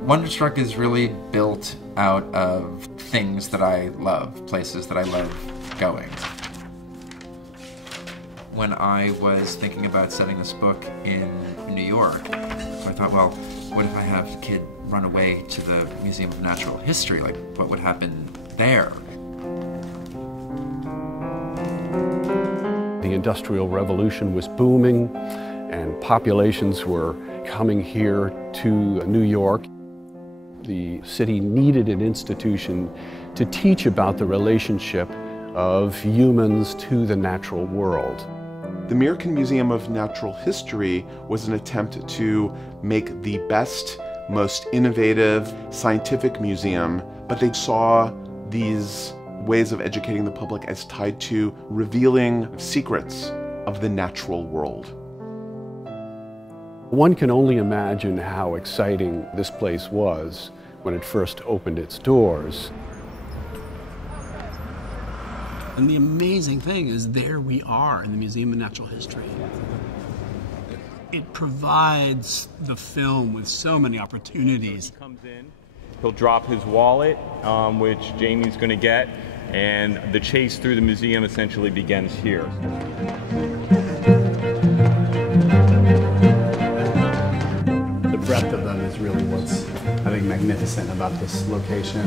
Wonderstruck is really built out of things that I love, places that I love going. When I was thinking about setting this book in New York, I thought, well, what if I have the kid run away to the Museum of Natural History? Like, what would happen there? The Industrial Revolution was booming, and populations were coming here to New York. The city needed an institution to teach about the relationship of humans to the natural world. The American Museum of Natural History was an attempt to make the best, most innovative scientific museum, but they saw these ways of educating the public as tied to revealing secrets of the natural world. One can only imagine how exciting this place was when it first opened its doors. And the amazing thing is, there we are in the Museum of Natural History. It provides the film with so many opportunities. He comes in, he'll drop his wallet, which Jamie's going to get, and the chase through the museum essentially begins here. The breadth of them is really what's, I think, magnificent about this location.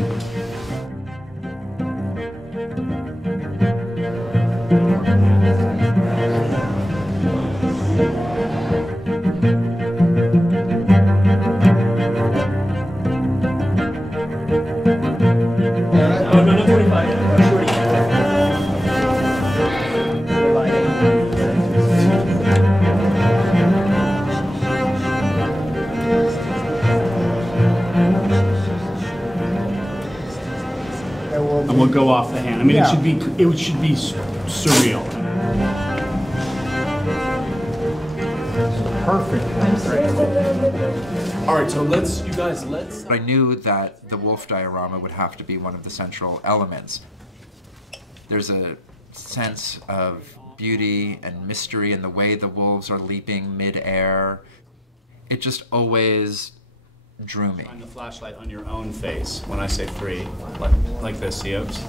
And we'll go off the hand. I mean, yeah. it should be surreal. Perfect. All right, so let's. I knew that the wolf diorama would have to be one of the central elements. There's a sense of beauty and mystery in the way the wolves are leaping mid-air. It just always drew me. Shine the flashlight on your own face when I say 3, like this, see it?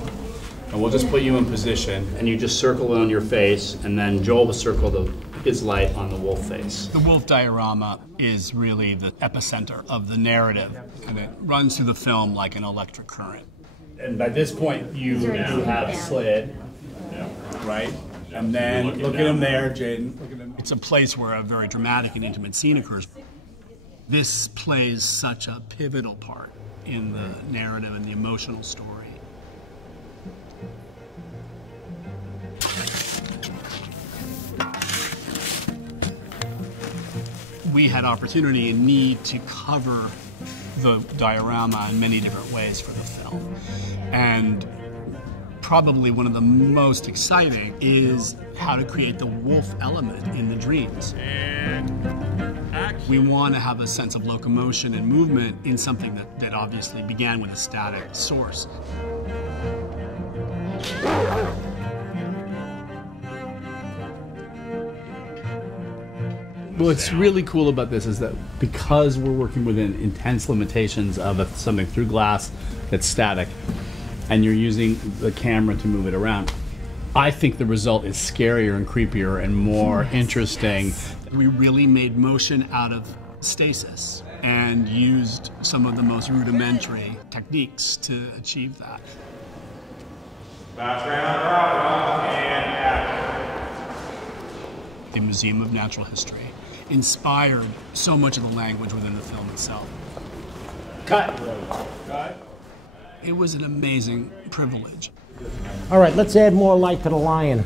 And we'll just put you in position, and you just circle it on your face, and then Joel will circle his light on the wolf face. The wolf diorama is really the epicenter of the narrative, and it runs through the film like an electric current. And by this point, you have slid, right? And then look at him there, Jaden. It's a place where a very dramatic and intimate scene occurs. This plays such a pivotal part in the narrative and the emotional story. We had opportunity and need to cover the diorama in many different ways for the film. And probably one of the most exciting is how to create the wolf element in the dreams. We want to have a sense of locomotion and movement in something that obviously began with a static source. What's really cool about this is that because we're working within intense limitations of something through glass that's static, and you're using the camera to move it around, I think the result is scarier and creepier and more interesting. Yes. We really made motion out of stasis and used some of the most rudimentary techniques to achieve that. The Museum of Natural History inspired so much of the language within the film itself. Cut. It was an amazing privilege. All right, let's add more light to the lion.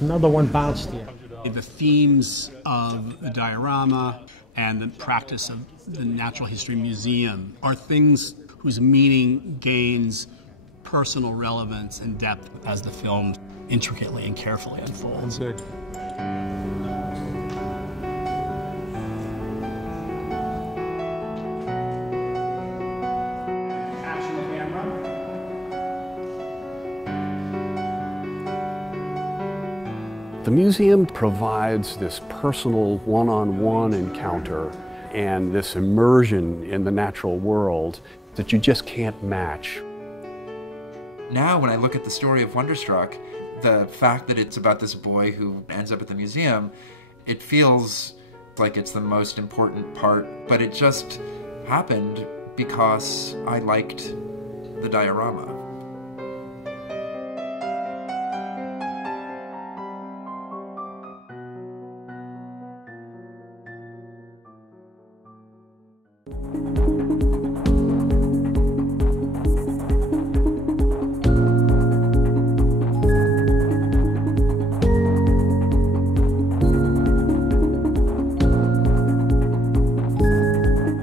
Another one bounced here. The themes of the diorama and the practice of the Natural History Museum are things whose meaning gains personal relevance and depth as the film intricately and carefully unfolds. The museum provides this personal one-on-one encounter and this immersion in the natural world that you just can't match. Now, when I look at the story of Wonderstruck, the fact that it's about this boy who ends up at the museum, it feels like it's the most important part, but it just happened because I liked the diorama.